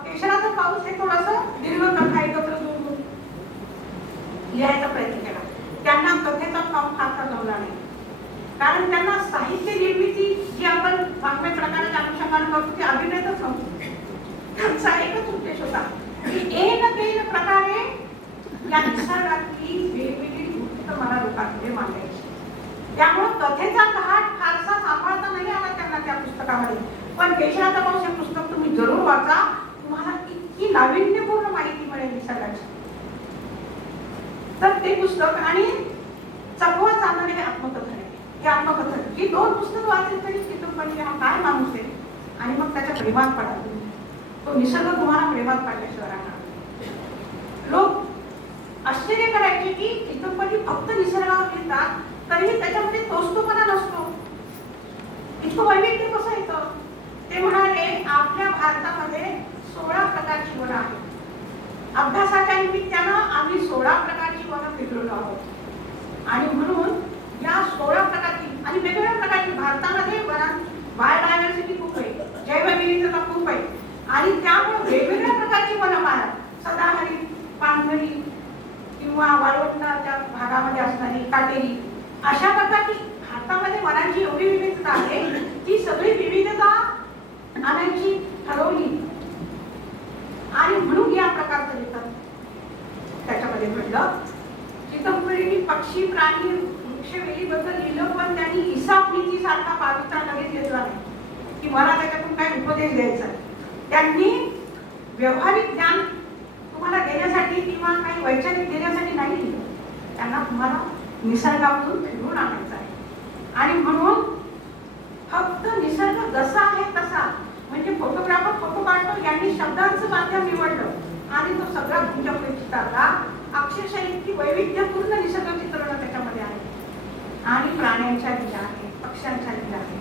केशराचा पाऊस हे थोडंसं दीर्घ कथा एकत्र जोडून लिहायचा प्रयत्न केला. त्यांना कथेचा काम फारसा जमला नाही, कारण त्यांना साहित्य निर्मिती जी आपण वाङ्मय प्रकाराच्या अनुषंगाने करतो ती अभिनेतच नव्हती. त्यांचा एकच उद्देश होता की एक प्रकारे या निसर्गातली वेगवेगळी गोष्ट मला लोकांपुढे मांडायची. त्यामुळे कथेचा घाट फारसा सांभाळता नाही आला त्यांना त्या पुस्तकामध्ये. पण केशराचा पाऊस हे पुस्तक तुम्ही जरूर वाचा. तुम्हाला इतकी नाविन्यपूर्ण माहिती मिळेल निसर्गाची. तर ते पुस्तक आणि चकवा चांदणे हे आत्मकथन आहे. हे आत्मकथन ही दोन पुस्तकं वाचली तरी चित्रपटी हा काय माणूस आहे आणि मग त्याच्या प्रेमात पडा तुम्ही. तो निसर्ग तुम्हाला प्रेमात पाडल्याशिवाय राहणार. लोक आश्चर्य करायचे की चित्रपटी फक्त निसर्गावर लिहितात तरीही त्याच्यामध्ये तोचतोपणा नसतो. इतकं वैविध्य कसं येतं? ते म्हणाले आपल्या भारतामध्ये 16 प्रकारची वनं आहेत. अभ्यासाच्या निमित्तानं आम्ही 16 प्रकारची वनं फिरलो आहोत आणि म्हणून या 16 प्रकारची आणि वेगवेगळ्या प्रकारची भारतामध्ये बायोडायव्हर्सिटी खूप आहे, जैवविविधता खूप आहे आणि त्यामुळे वेगवेगळ्या प्रकारची वनमाळा सदाहरित, पानझडी किंवा वाळवंटाच्या भागामध्ये असणारी काटेरी अशा प्रकारची भारतामध्ये वनांची एवढी विविधता आहे. ती सगळी विविधता आणायची ठरवली आणि म्हणून या प्रकारचं लिहितात. त्याच्यामध्ये म्हटलं चिदंबरींनी पक्षी प्राणी वृक्षवेलीबद्दल लिहिलं, पण त्यांनी इसाप नीतीसारखा पावित्रा लगेच घेतला नाही की मला त्याच्यातून काय उपदेश द्यायचा. त्यांनी व्यवहारिक ज्ञान तुम्हाला देण्यासाठी किंवा काही वैचारिक देण्यासाठी नाही लिहिलं. त्यांना तुम्हाला निसर्गातून फिरून आणायचं आहे आणि म्हणून फक्त निसर्ग जसा आहे तसा म्हणजे फोटोग्राफर फोटो काढतो यांनी शब्दांचं माध्यम निवडलं आणि तो सगळा तुमच्या पुढे चितारला. अक्षरशः इतकी वैविध्यपूर्ण निसर्ग चित्रण त्याच्यामध्ये आहे आणि प्राण्यांच्या लीला आहे, पक्ष्यांच्या लीला आहे,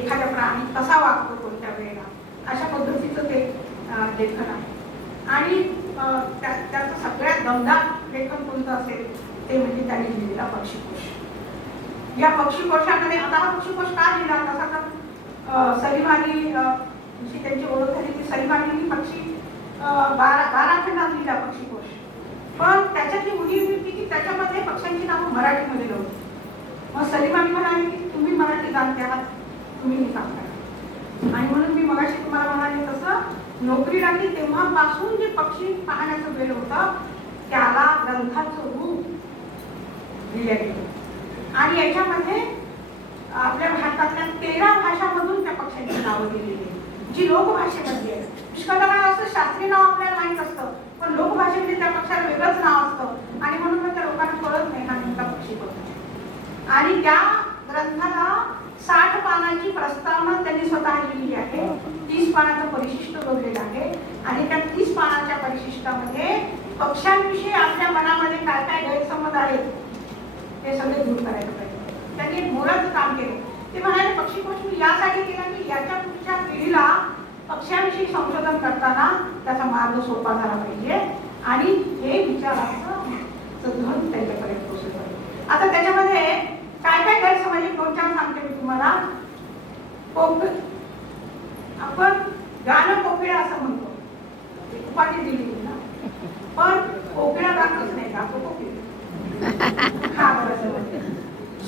एखादा प्राणी कसा वागतो कोणत्या वेळेला अशा पद्धतीचं ते लेखन आहे. आणि त्याचं सगळ्यात दमदार लेखन कोणतं असेल ते म्हणजे त्यांनी लिहिलेला पक्षीकोश. या पक्षीकोशामध्ये आता हा पक्षीकोश का लिहिला तसा तर सलीमानी त्यांची ओळख झाली की सलीमानी पक्षी 12 खंडात लिहिला पक्षीकोश. पण त्याच्यातली उणीव होती की त्याच्यामध्ये पक्ष्यांची नावं मराठीमध्ये नव्हती. मग सलीमानी म्हणाली की तुम्ही मराठी जाणते आहात, तुम्ही हे काम करा. आणि म्हणून मी मगाशी तुम्हाला म्हणाले तसं नोकरी लागली तेव्हापासून जे पक्षी पाहण्याचं वेळ होतं त्याला ग्रंथाचं रूप दिलं गेलं आणि याच्यामध्ये आपल्या भारतातल्या 13 भाषांमधून त्या पक्ष्यांची नावं दिलेली आहेत जी लोकभाषेमध्ये आहे. पुष्कळदा काय असतं शास्त्रीय नाव आपल्याला माहीत असतं पण लोकभाषेमध्ये त्या पक्षाला वेगळंच नाव असतं आणि म्हणून मग त्या लोकांना कळत नाही हा नेमका पक्षी कोणता. आणि त्या ग्रंथाला 60 पानांची प्रस्तावना त्यांनी स्वतः लिहिली आहे. 30 पानाचं परिशिष्ट जोडलेलं आहे आणि त्या 30 पानाच्या परिशिष्टामध्ये पक्ष्यांविषयी आपल्या मनामध्ये काय काय गैरसमज आहेत ते सगळे दूर करायचं पाहिजे. त्यांनी एक मोलाचं काम केलं. ते म्हणाले पक्षीकोश मी यासाठी केला की याच्या पुढच्या पिढीला पक्ष्यांविषयी संशोधन करताना त्याचा मार्ग सोपा झाला पाहिजे आणि हे विचाराचं धन त्यांच्यापर्यंत पोहोचलं पाहिजे. आता त्याच्यामध्ये काय काय गैरसमज आहे 2-4 सांगते मी तुम्हाला. आपण गाणं कोकिळा असं म्हणतो, उपाधी दिली ना, पण कोकिळा गातच नाही, गातो कोकिळा. हा बरं.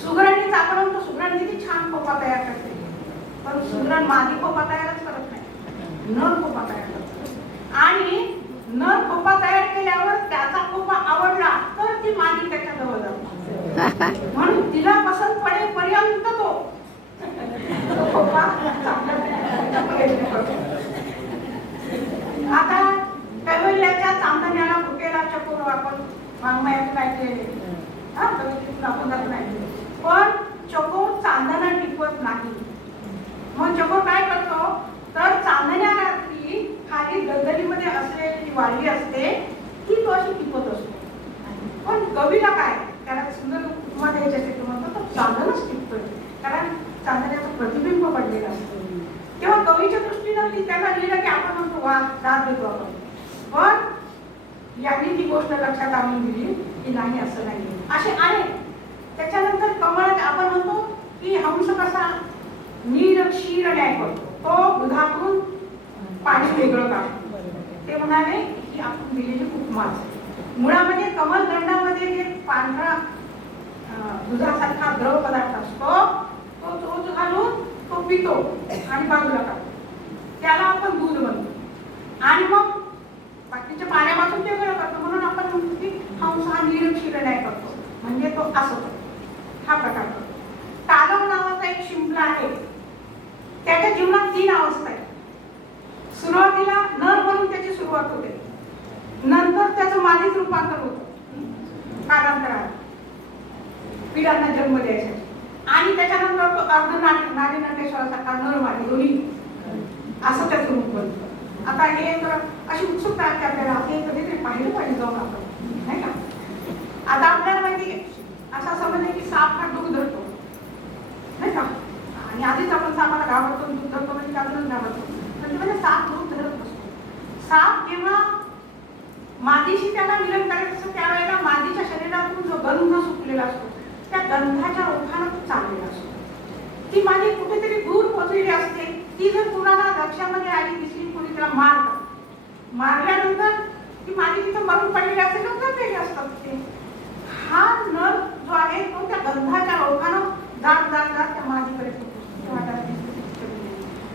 सुगरण जागरण तर सुगरण किती छान कोपा तयार करते, पण सुगरण मादी कोपा तयारच करत नाही, नर कोपा तयार करतो. आणि नर कोपा तयार केल्यावर त्याचा कोपा आवडला तर ती मादी त्याच्या जवळ जाते म्हणून तिला पसंत पडेपर्यंत तो कोपा. आता कैवल्याच्या चांदण्याला फुकेला चकोर आपण वाङ्मयातून ऐकलेले आपण ऐकले. पण चकोर चांदणा टिकवत नाही. मग चकोर काय करतो तर चांदण्याची खाली दलदलीमध्ये असलेली वाळली असते ती तो अशी टिकवत असतो. पण कवीला काय त्याला सुंदर उपमा द्यायची असते तो म्हणतो तो चांदणच टिकतोय कारण चांदण्याचं प्रतिबिंब पडलेलं असतं. तेव्हा कवीच्या दृष्टीनं त्याला लिहिलं की आपण म्हणतो वा दाद देतो आपण. पण यांनी ती गोष्ट लक्षात आणून दिली की नाही असं नाही असे आहे. त्याच्यानंतर कमळात आपण म्हणतो की हंस कसा नीर क्षीर न्याय करतो, तो दुधातून पाणी वेगळं काढतो. ते म्हणाले की आपण दिलेली उपमाच मुळामध्ये कमलदंडामध्ये जे पांढरा दुधासारखा द्रव पदार्थ असतो तो चोच घालून तो पितो आणि बाजूला काढतो, त्याला आपण दूध म्हणतो. आणि मग बाकीच्या पाण्यापासून ते वेगळं करतो, म्हणून आपण म्हणतो की हंस हा नीर क्षीर न्याय करतो, म्हणजे तो असं करतो, हा प्रकार करतो. तालव नावाचा एक शिंपला आहे, त्याच्या जीवनात 3 अवस्था आहेत. सुरुवातीला नर म्हणून त्याची सुरुवात होते, नंतर त्याचं मादीत रूपांतर होतं कालांतराने पिढ्यांना जन्म द्यायचा, आणि त्याच्यानंतर तो नागेश्वरासारखा नर मादी दोन्ही असं त्याचं रूप बनतं. आता हे तर अशी उत्सुकता आहे आपल्याला, हे कधीतरी पाहिलं पाहिजे जाऊन आपण, नाही का. आता आपल्याला माहिती आहे असा समज आहे की साप हा दूध धरतो, नाही का, आणि आधीच आपण सापाला घाबरतो, दूध धरतो म्हणजे अजूनच घाबरतो. म्हणजे साप दूध धरत नसतो. साप जेव्हा मादीशी त्याला मिलन करायचं असतं त्यावेळेला मादीच्या शरीरातून जो गंध सुटलेला असतो त्या गंधाच्या ओठानं तो चाललेला असतो. ती मादी कुठेतरी दूर पोचलेली असते, ती जर कुणाला लक्षामध्ये आली दिसली कोणी त्याला मारतात, मारल्यानंतर ती मादी तिथं मरून पडलेली असते, गंधलेली असतात ते. हा नर जो आहे तो त्या गंधाच्या ओठानं जात जात जात त्या मादीकडे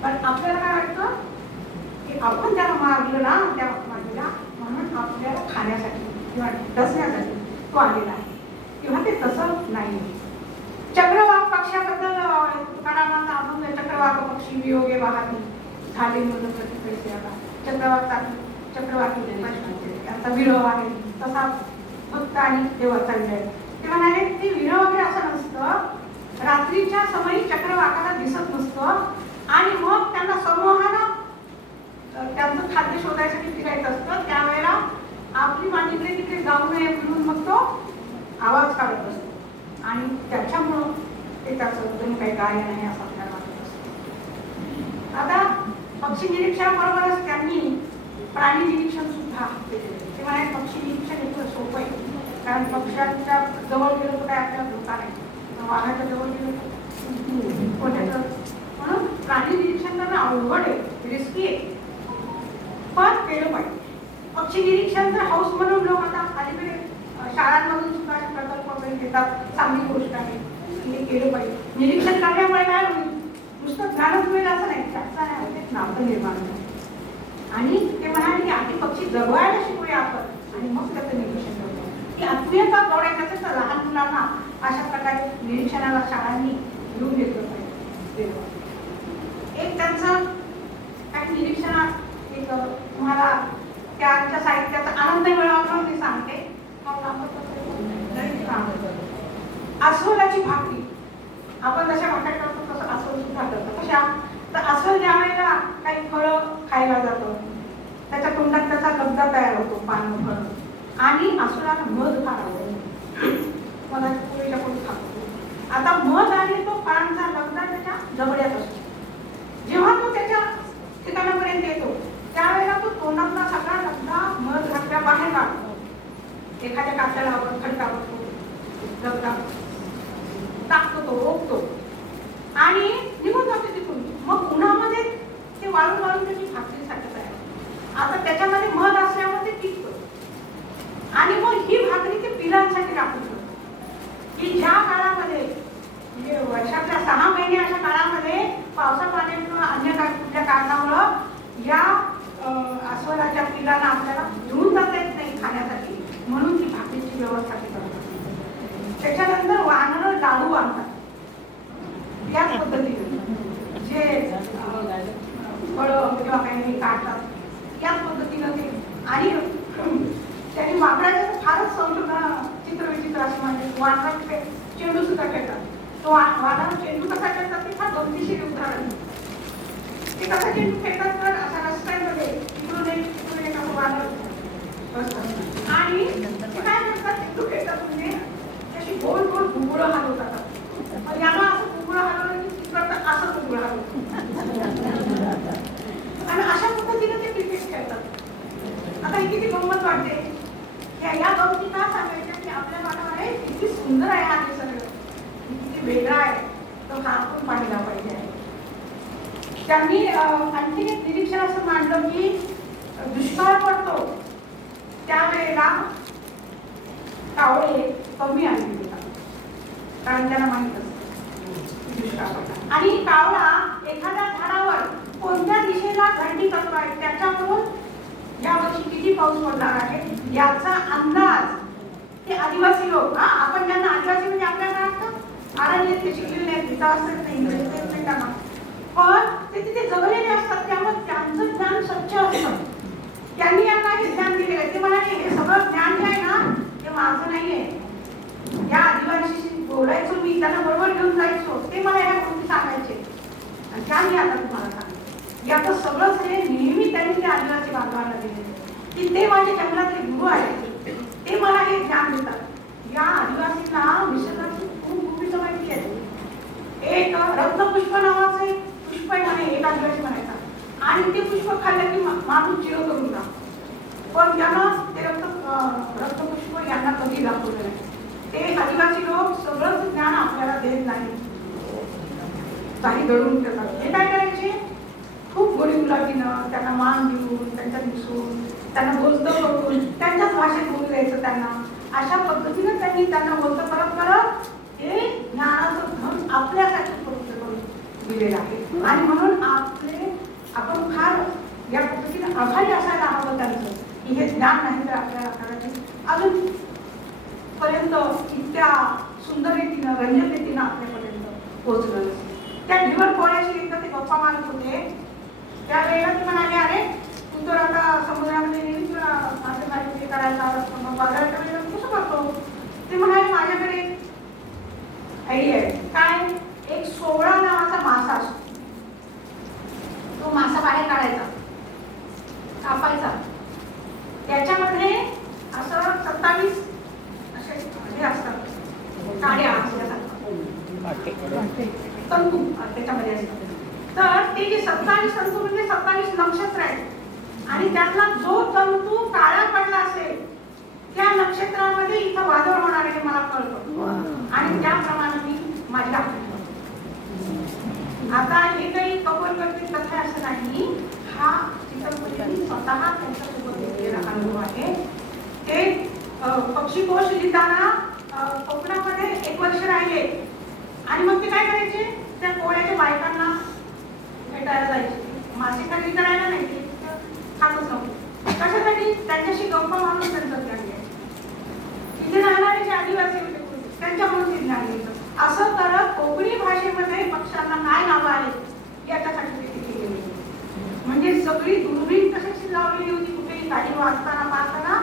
पण आपल्याला काय वाटतं की आपण त्याला मारलं ना त्या मादीला, म्हणून आपल्याला खाण्यासाठी किंवा डसण्यासाठी तो आलेला आहे, किंवा ते तसं नाही. चक्रवाक पक्षाबद्दल तुकारामांचा अभंग आहे, चक्रवाक पक्षी वियोगे वाहती झाले मग पैसे आला. चक्रवाकी त्यांचा विरह आहे, तसा भक्त आणि देवाचा विरह. ते म्हणाले ते विरह वगैरे असं नसतं, रात्रीच्या समयी चक्रवाकाला दिसत नसतं आणि मग त्यांना समूहानं त्यांचं खाद्य शोधायसाठी फिरायचं असतं, त्यावेळेला आपली मांडीकडे तिकडे जाऊ नये म्हणून मग तो आवाज काढत असतो आणि त्याच्यामुळं ते त्याचं अजून काही गायन आहे असं आपल्याला वाटत असतं. आता पक्षी निरीक्षणाबरोबरच त्यांनी प्राणी निरीक्षण सुद्धा केलेलं. ते म्हणाले पक्षी निरीक्षण इतकं सोपं आहे, कारण पक्ष्यांच्या जवळ गेलो तर काय आपल्याला धोका नाही, वाघाच्या जवळ गेलो कोणाचं, म्हणून प्राणी निरीक्षण करणं अवघड आहे, रिस्की आहे, पण केलं पाहिजे. पक्षी निरीक्षणचा हौस म्हणून लोक आता अलीकडे शाळांमधून सुद्धा प्रकल्प वगैरे घेतात, चांगली गोष्ट आहे, हे केलं पाहिजे. निरीक्षण करण्यामुळे काय होईल, नुसतं ज्ञानच मिळेल असं नाही, त्याचा नाही नातं निर्माण होईल. आणि ते म्हणाले की आधी पक्षी जगवायला शिकूया आपण आणि मग त्याचं निरीक्षण करूया. ती आत्मीयता जोडायचं असेल तर लहान मुलांना अशा प्रकारे निरीक्षणाला शाळांनी घेऊन घेतलं पाहिजे. एक त्यांचं काही निरीक्षणात एक तुम्हाला त्यांच्या साहित्याचा आनंद मिळावा म्हणून मी सांगते. अस्वलाची भाकरी आपण जशा भाकरी करतो तसं अस्वल सुद्धा करतो. कशा तर अस्वल ज्या वेळेला काही फळं खायला जातं त्याच्या तोंडात त्याचा लगदा तयार होतो, पान फळ, आणि अस्वलाला मध फार आवडतो, मधाच्या पोळीच्या पोळी खातो. आता मध आणि तो फळांचा लगदा त्याच्या जबड्यात असतो. जेव्हा तो त्याच्या ठिकाणापर्यंत येतो त्यावेळेला तो तोंडातला सगळा लगदा मध घातल्या बाहेर काढतो, एखाद्या कापल्याला आपण खडकावतो, लगदा टाकतो, तो रोखतो आणि निघून जातो तिथून. मग उन्हामध्ये ते वाळून वाळून त्याची भाकरी साठत आहे. आता त्याच्यामध्ये मध असल्यामुळे ते टिकतं आणि मग ही भाकरी ते पिलांसाठी राखून ठेवतो की ज्या काळामध्ये म्हणजे वर्षातल्या 6 महिने अशा काळामध्ये पावसा पाण्यात किंवा अन्य कुठल्या कारणामुळं या अस्वलाच्या पिलांना आपल्याला घेऊन जाता येत नाही खाण्यासाठी, म्हणून ती भाकरीची व्यवस्था करतात. त्याच्यानंतर वानरं लाडू आणतात याच पद्धतीने, जे फळं किंवा काही काढतात याच पद्धतीनं ते. आणि त्यांनी वापरायचं फारच संशोधन चित्रविचित्र असं म्हणजे वानराचे चेंडू सुद्धा खेळतात. तो वानर चेंडू कसा खेळतात ते फार गमतीशीर उदाहरण. ते कसा चेंडू खेळतात तर अशा रस्त्यांमध्ये इकडून एक असं वानर असतं आणि ते काय करतात, चेंडू खेळतात म्हणजे अशी गोल गोल घुंगुरं हलवतात. पण याला असं घुंगुरं हलवलं की तिकडं असं घुंगुरं हलवतात आणि अशा पद्धतीने ते क्रिकेट खेळतात. आता ही किती गंमत वाटते. या गमती का सांगायच्या की आपल्या मनामध्ये किती सुंदर आहे हा निसर्ग, किती वेगळा आहे, तो हा आपण पाहिला पाहिजे. त्यांनी आणखी एक निरीक्षण असं मांडलं की दुष्काळ पडतो त्यावेळेला कावळे कमी आणले देतात, कारण त्यांना माहित असतं दुष्काळ पडला. आणि कावळा एखाद्या झाडावर कोणत्या दिशेला घंटी करतोय त्याच्याकडून यावर्षी किती पाऊस पडणार आहे याचा अंदाज ते आदिवासी लोक, आपण ज्यांना आदिवासी म्हणजे आपल्याला वाटतं अरण्यात ते शिकलेले नाही, तिथं असत नाही त्यांना, पण ते तिथे जगलेले असतात त्यामुळे त्यांचं ज्ञान स्वच्छ असतं. त्यांनी यांना हे ज्ञान दिलेलं आहे. ते म्हणाले हे सगळं ज्ञान जे आहे ना ते माझं नाहीये. या आदिवासीशी बोलायचो मी, त्यांना बरोबर घेऊन जायचो, ते मला ह्या गोष्टी सांगायचे आणि त्या मी आता तुम्हाला सांगते. याचं सगळं श्रेय नेहमी त्यांनी त्या आदिवासी बांधवांना दिलेलं की ते माझे जंगलातले गुरु आहेत, ते मला हे ज्ञान देतात. या आदिवासींना निसर्गाची खूप गोष्टी माहिती आहे. एक रत्नपुष्प नावाचं एक पुष्प आहे म्हणे, एक आदिवासी म्हणायचा, आणि ते पुष्प खाल्लं की माणूस चिर करून जा, पण यांना ते रक्तपुष्प यांना कधी दाखवलं नाही. ते आदिवासी लोक सगळं ज्ञान आपल्याला देत नाही, काही दडून ठेवतात. हे काय करायचे, खूप गोडी गुलाबीनं त्यांना मान देऊन, त्यांच्यात मिसळून, त्यांना बोलतं करून त्यांच्याच भाषेत बोलू द्यायचं त्यांना. अशा पद्धतीने त्यांनी त्यांना बोलतं करत करत हे ज्ञानाचं धन आपल्यासाठी करून दिलेलं आहे. आणि म्हणून आपण फार या पद्धतीने आभारी असायला हवं त्यांचं की हे ज्ञान नाही तर आपल्याला करायचं. अजून पर्यंत इतक्या सुंदर रीतीनं रंजक रीतीनं आपल्यापर्यंत पोहोचलं. त्या ढिवर पोळ्याशी एकदा ते गप्पा मारत होते, त्यावेळेला ते म्हणाले अरे तू तर आता समुद्रामध्ये नेहमीच मासेमारी करायला मग बाजाराच्या वेळेला कसं करतो. ते म्हणाले माझ्याकडे आयडिया आहे. काय, एक 16 नावाचा मासा असतो, तो मासा बाहेर काढायचा, कापायचा, त्याच्यामध्ये असं 27 असे हे असतात काड्या तंतू त्याच्यामध्ये असतात. तर ते जे 27 तंतू म्हणजे 27 नक्षत्र आहेत आणि त्यातला जो तंतू काळा पडला असेल त्या नक्षत्रामध्ये इथं वादळ होणार आहे मला कळतं आणि त्याप्रमाणे मी माझी दाखवतो. आता हे काही कबूल करते कथा असं नाही, हा चित्रपती स्वतः त्यांच्यासोबत घेतलेला अनुभव आहे. ते पक्षीकोश लिहिताना कोकणामध्ये 1 वर्ष राहिले आणि मग ते काय करायचे, त्या कोळ्याच्या बायकांना भेटायला जायचे. मासे खाली करायला नाही, ते खातच नव्हते. कशासाठी, त्यांच्याशी गप्पा मारून त्यांचं ज्ञान घ्यायचं. इथे राहणारे जे आदिवासी होते त्यांच्याकडून ते ज्ञान घ्यायचं. असं करत कोकणी भाषेमध्ये पक्ष्यांना काय नावं आहेत याच्यासाठी ते केलेले. म्हणजे सगळी दुर्बीण कशाची लावलेली होती, कुठेही काही वाचताना पाहताना